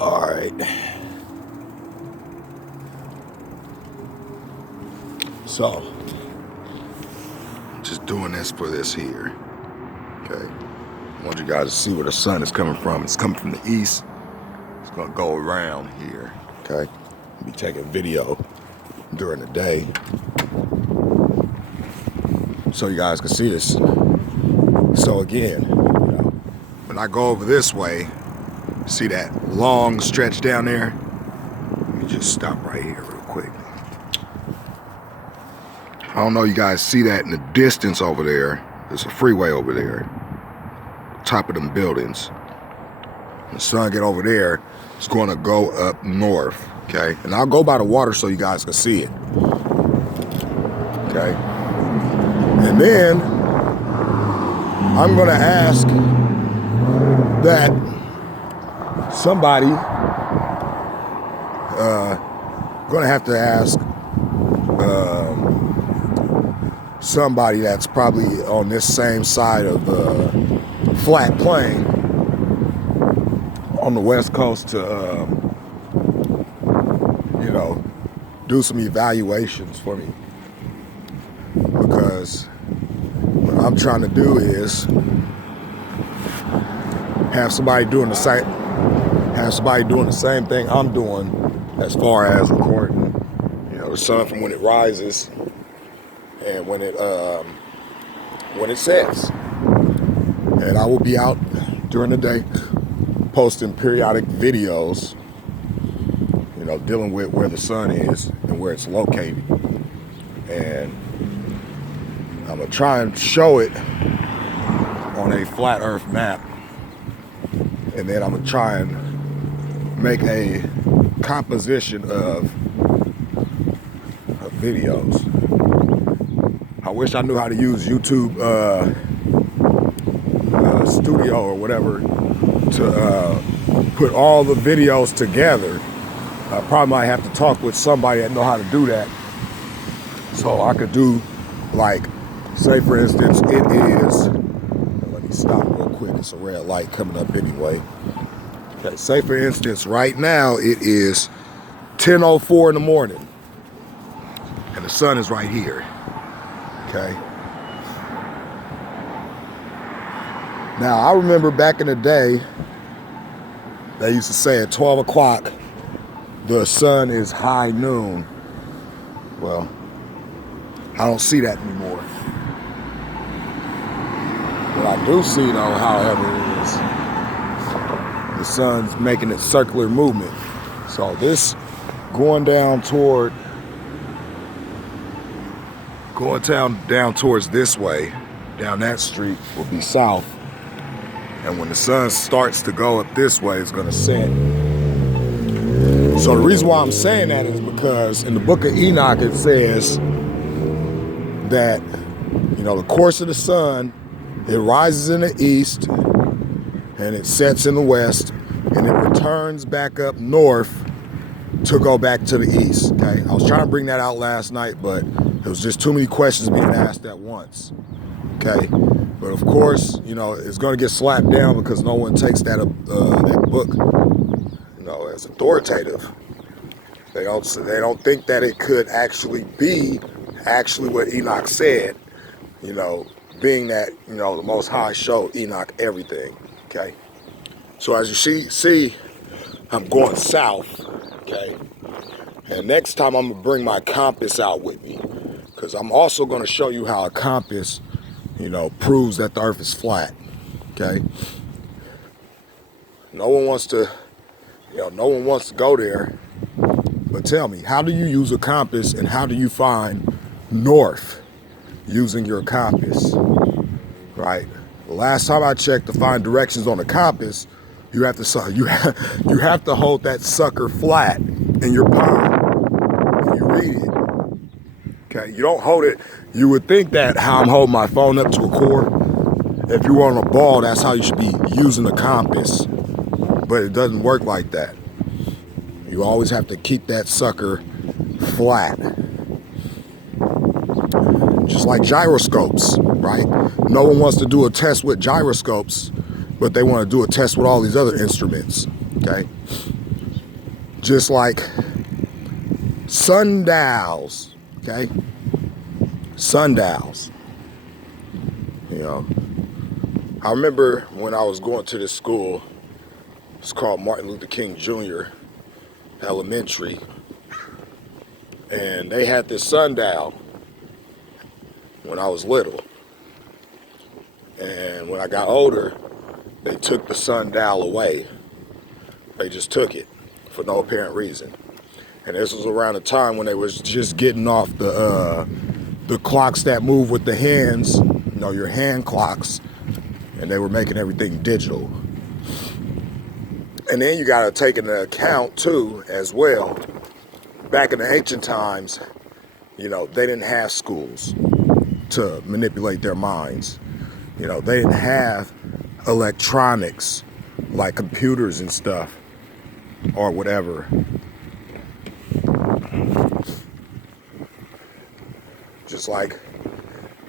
All right. So, just doing this for this here. Okay. I want you guys to see where the sun is coming from. It's coming from the east. It's gonna go around here. Okay. I'll be taking video during the day, so you guys can see this. So again, when I go over this way, see that long stretch down there? Let me just stop right here real quick. I don't know, you guys see that in the distance over there? There's a freeway over there, top of them buildings. When the sun get over there, it's gonna go up north, okay? And I'll go by the water so you guys can see it, okay? And then I'm gonna ask that somebody, gonna have to ask somebody that's probably on this same side of the flat plain on the west coast to, do some evaluations for me. Because what I'm trying to do is have somebody doing the same thing I'm doing as far as recording, the sun from when it rises and when it sets. And I will be out during the day posting periodic videos, dealing with where the sun is and where it's located. And I'm gonna try and show it on a flat earth map. And then I'm gonna try and make a composition of videos. I wish I knew how to use YouTube Studio or whatever to put all the videos together. I probably might have to talk with somebody that know how to do that. So I could do, like, say for instance, it is, let me stop real quick, it's a red light coming up anyway. Okay, say for instance, right now it is 10:04 in the morning and the sun is right here, okay? Now, I remember back in the day, they used to say at 12 o'clock, the sun is high noon. Well, I don't see that anymore. What I do see, though, however, is the sun's making its circular movement. So this going down towards this way, down that street, will be south. And when the sun starts to go up this way, it's gonna set. So the reason why I'm saying that is because in the book of Enoch, it says that, the course of the sun, it rises in the east and it sets in the west and it returns back up north to go back to the east, okay? I was trying to bring that out last night, but there was just too many questions being asked at once, okay? But of course, it's gonna get slapped down because no one takes that book, as authoritative. They don't think that it could actually be what Enoch said, being that, the Most High showed Enoch everything, okay? So as you see, I'm going south, okay? And next time I'm gonna bring my compass out with me, because I'm also gonna show you how a compass, proves that the earth is flat, okay? No one wants to go there, but tell me, how do you use a compass and how do you find north using your compass, right? The last time I checked, to find directions on a compass, you have to hold that sucker flat in your palm when you read it, okay? You don't hold it. You would think that how I'm holding my phone up to a cord, if you were on a ball, that's how you should be using a compass, but it doesn't work like that. You always have to keep that sucker flat. Just like gyroscopes, right? No one wants to do a test with gyroscopes, but they want to do a test with all these other instruments, okay? just like sundials, okay? Sundials. You know, I remember when I was going to this school, it's called Martin Luther King Jr. Elementary, and they had this sundial when I was little. And when I got older, they took the sundial away. They just took it for no apparent reason. And this was around the time when they was just getting off the clocks that move with the hands, you know, your hand clocks, and they were making everything digital. And then you got to take into account too, as well, back in the ancient times, you know, they didn't have schools to manipulate their minds. You know, they didn't have electronics like computers and stuff or whatever. Just like,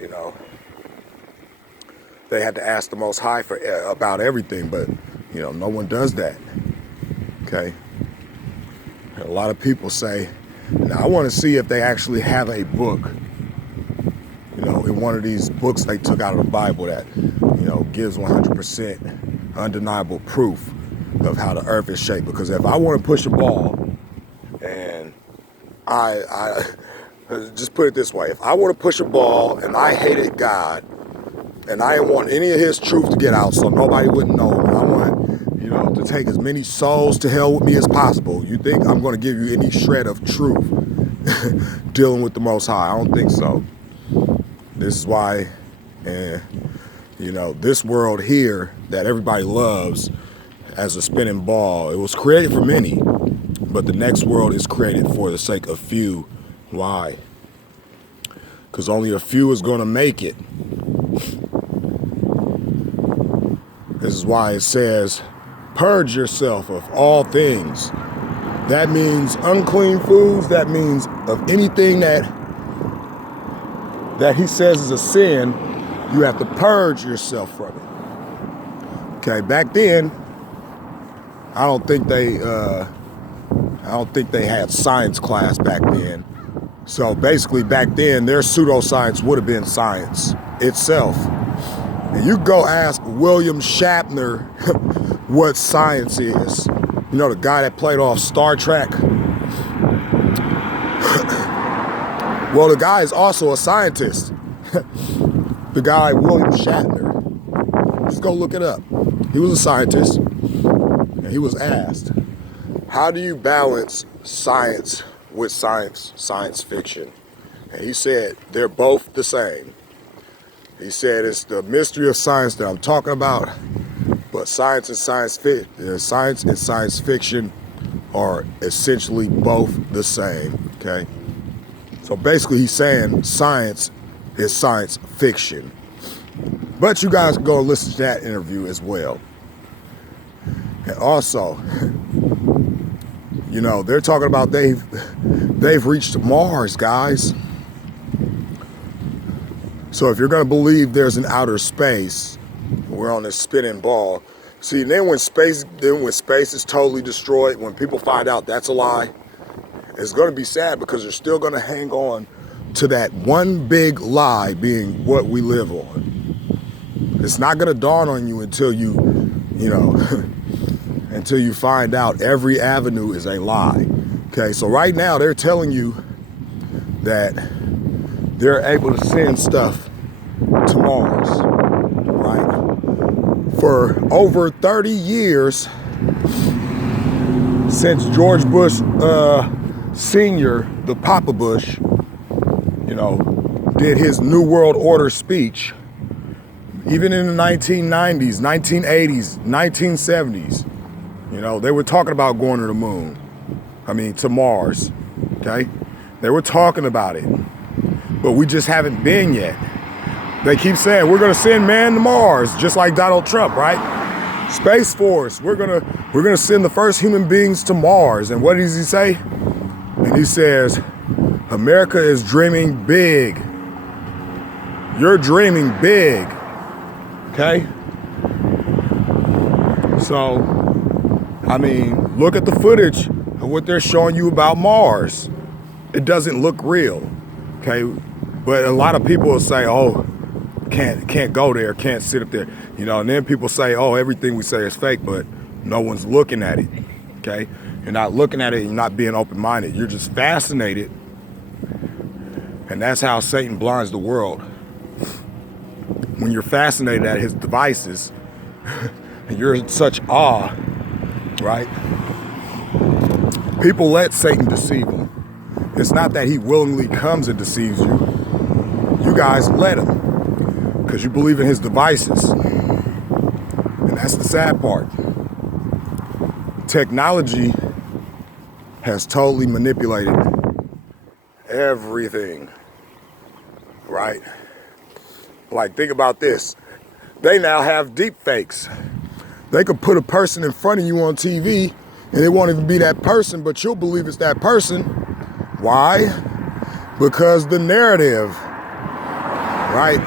you know, they had to ask the Most High for about everything, but, you know, no one does that, okay? And a lot of people say, now I want to see if they actually have a book, you know, in one of these books they took out of the Bible that, you know, gives 100% undeniable proof of how the earth is shaped. Because if I want to push a ball, and I just put it this way, if I want to push a ball and I hated God and I didn't want any of his truth to get out so nobody wouldn't know him, and I want, you know, to take as many souls to hell with me as possible, you think I'm going to give you any shred of truth dealing with the Most High? I don't think so. This is why, you know, this world here that everybody loves as a spinning ball, it was created for many, but the next world is created for the sake of few. Why? Because only a few is going to make it. This is why it says, purge yourself of all things. That means unclean foods. That means of anything that he says is a sin, you have to purge yourself from it. Okay, back then, I don't think they had science class back then. So basically back then, their pseudoscience would have been science itself. And you go ask William Shatner what science is. You know, the guy that played off Star Trek. Well, the guy is also a scientist. The guy, William Shatner. Just go look it up. He was a scientist. And he was asked, how do you balance science with science fiction? And he said, they're both the same. He said, it's the mystery of science that I'm talking about, but science and science fiction are essentially both the same, okay? So basically he's saying science is science fiction. But you guys can go listen to that interview as well. And also, you know, they're talking about they've reached Mars, guys. So if you're going to believe there's an outer space, we're on this spinning ball. See, then when space is totally destroyed, when people find out that's a lie, it's going to be sad because they're still going to hang on to that one big lie being what we live on. It's not going to dawn on you until you know, until you find out every avenue is a lie. Okay, so right now they're telling you that they're able to send stuff to Mars, right? For over 30 years, since George Bush Sr., the Papa Bush, you know, did his New World Order speech, even in the 1990s, 1980s, 1970s, you know, they were talking about going to the moon. I mean, to Mars, okay? They were talking about it, but we just haven't been yet. They keep saying, we're gonna send man to Mars, just like Donald Trump, right? Space Force, we're gonna send the first human beings to Mars. And what does he say? And he says, America is dreaming big. You're dreaming big, okay? So, I mean, look at the footage what they're showing you about Mars. It doesn't look real, okay? But a lot of people will say, oh, can't go there, can't sit up there. You know, and then people say, oh, everything we say is fake, but no one's looking at it, okay? You're not looking at it, you're not being open-minded. You're just fascinated, and that's how Satan blinds the world. When you're fascinated at his devices, and you're in such awe, right? People let Satan deceive them. It's not that he willingly comes and deceives you. You guys let him, because you believe in his devices. And that's the sad part. Technology has totally manipulated everything, right? Like, think about this. They now have deep fakes. They could put a person in front of you on TV and it won't even be that person, but you'll believe it's that person. Why? Because the narrative, right?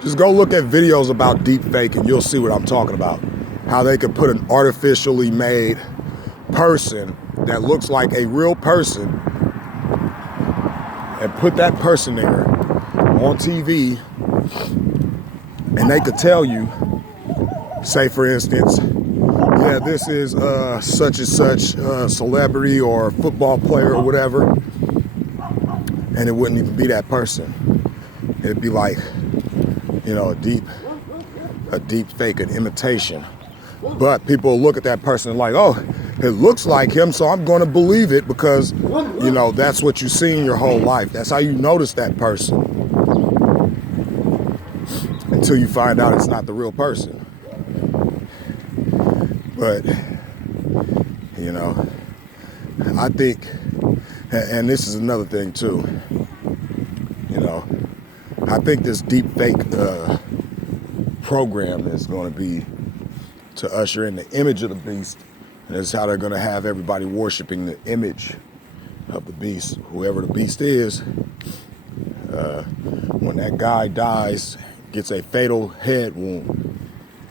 Just go look at videos about deep fake and you'll see what I'm talking about. How they could put an artificially made person that looks like a real person and put that person there on TV, and they could tell you, say for instance, yeah, this is such and such celebrity or football player or whatever, and it wouldn't even be that person. It'd be like, you know, a deep fake, an imitation. But people look at that person like, oh, it looks like him, so I'm going to believe it because, you know, that's what you've seen your whole life. That's how you notice that person. Until you find out it's not the real person. But, you know, I think, and this is another thing too, you know, I think this deep fake program is going to be to usher in the image of the beast. And that's how they're going to have everybody worshiping the image of the beast. Whoever the beast is, when that guy dies, gets a fatal head wound,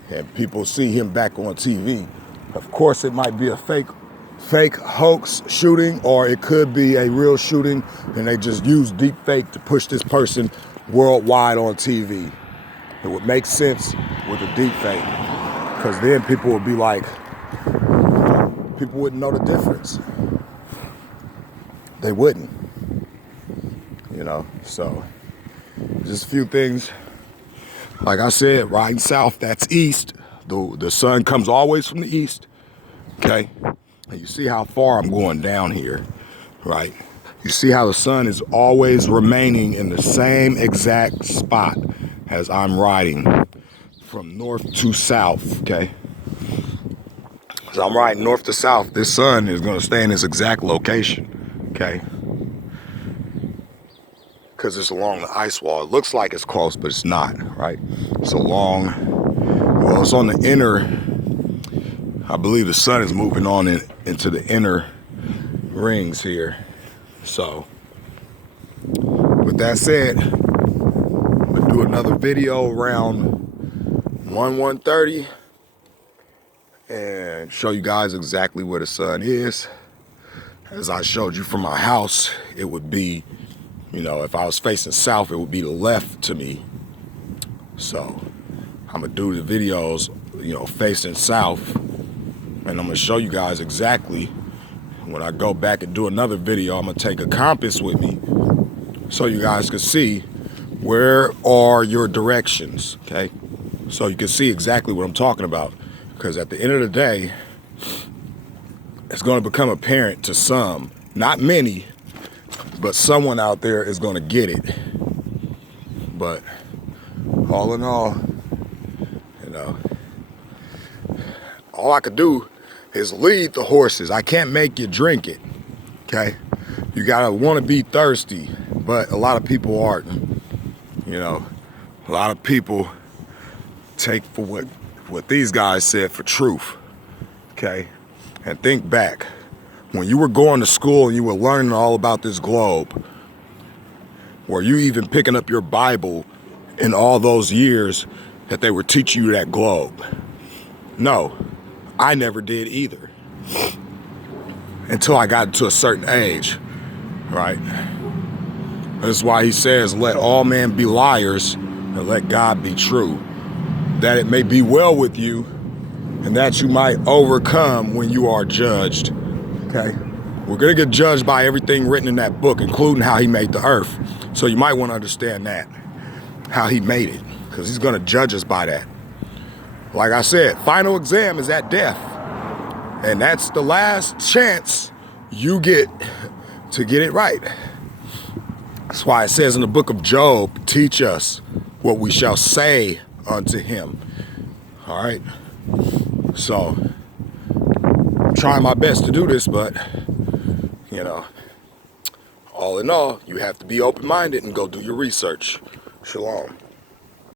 and people see him back on TV, of course it might be a fake hoax shooting, or it could be a real shooting, and they just use deep fake to push this person worldwide on TV. It would make sense with a deep fake, because then people would be like, people wouldn't know the difference. They wouldn't, you know. So just a few things. Like I said, riding south, that's east. The sun comes always from the east, okay? And you see how far I'm going down here, right? You see how the sun is always remaining in the same exact spot as I'm riding from north to south, okay? So I'm riding north to south. This sun is going to stay in this exact location, okay? Because it's along the ice wall. It looks like it's close, but it's not, right? It's along, well, it's on the inner, I believe the sun is moving on into the inner rings here. So, with that said, I'm going to do another video around 1:30 and show you guys exactly where the sun is. As I showed you from my house, it would be, you know, if I was facing south, it would be the left to me. So I'm gonna do the videos, you know, facing south, and I'm gonna show you guys exactly. When I go back and do another video, I'm gonna take a compass with me so you guys can see where are your directions, okay? So you can see exactly what I'm talking about. Because at the end of the day, it's gonna become apparent to some, not many, but someone out there is going to get it. But all in all, you know, all I could do is lead the horses. I can't make you drink it, okay? You gotta want to be thirsty, but a lot of people aren't. You know, a lot of people take for what these guys said for truth, okay? And think back. When you were going to school and you were learning all about this globe, were you even picking up your Bible in all those years that they were teaching you that globe? No, I never did either. until I got to a certain age, right? That's why he says, let all men be liars and let God be true, that it may be well with you and that you might overcome when you are judged. Okay? We're going to get judged by everything written in that book, including how he made the earth. So you might want to understand that, how he made it, because he's going to judge us by that. Like I said, final exam is at death. And that's the last chance you get to get it right. That's why it says in the book of Job, teach us what we shall say unto him. All right? So, I'm trying my best to do this, but, you know, all in all, you have to be open-minded and go do your research. Shalom.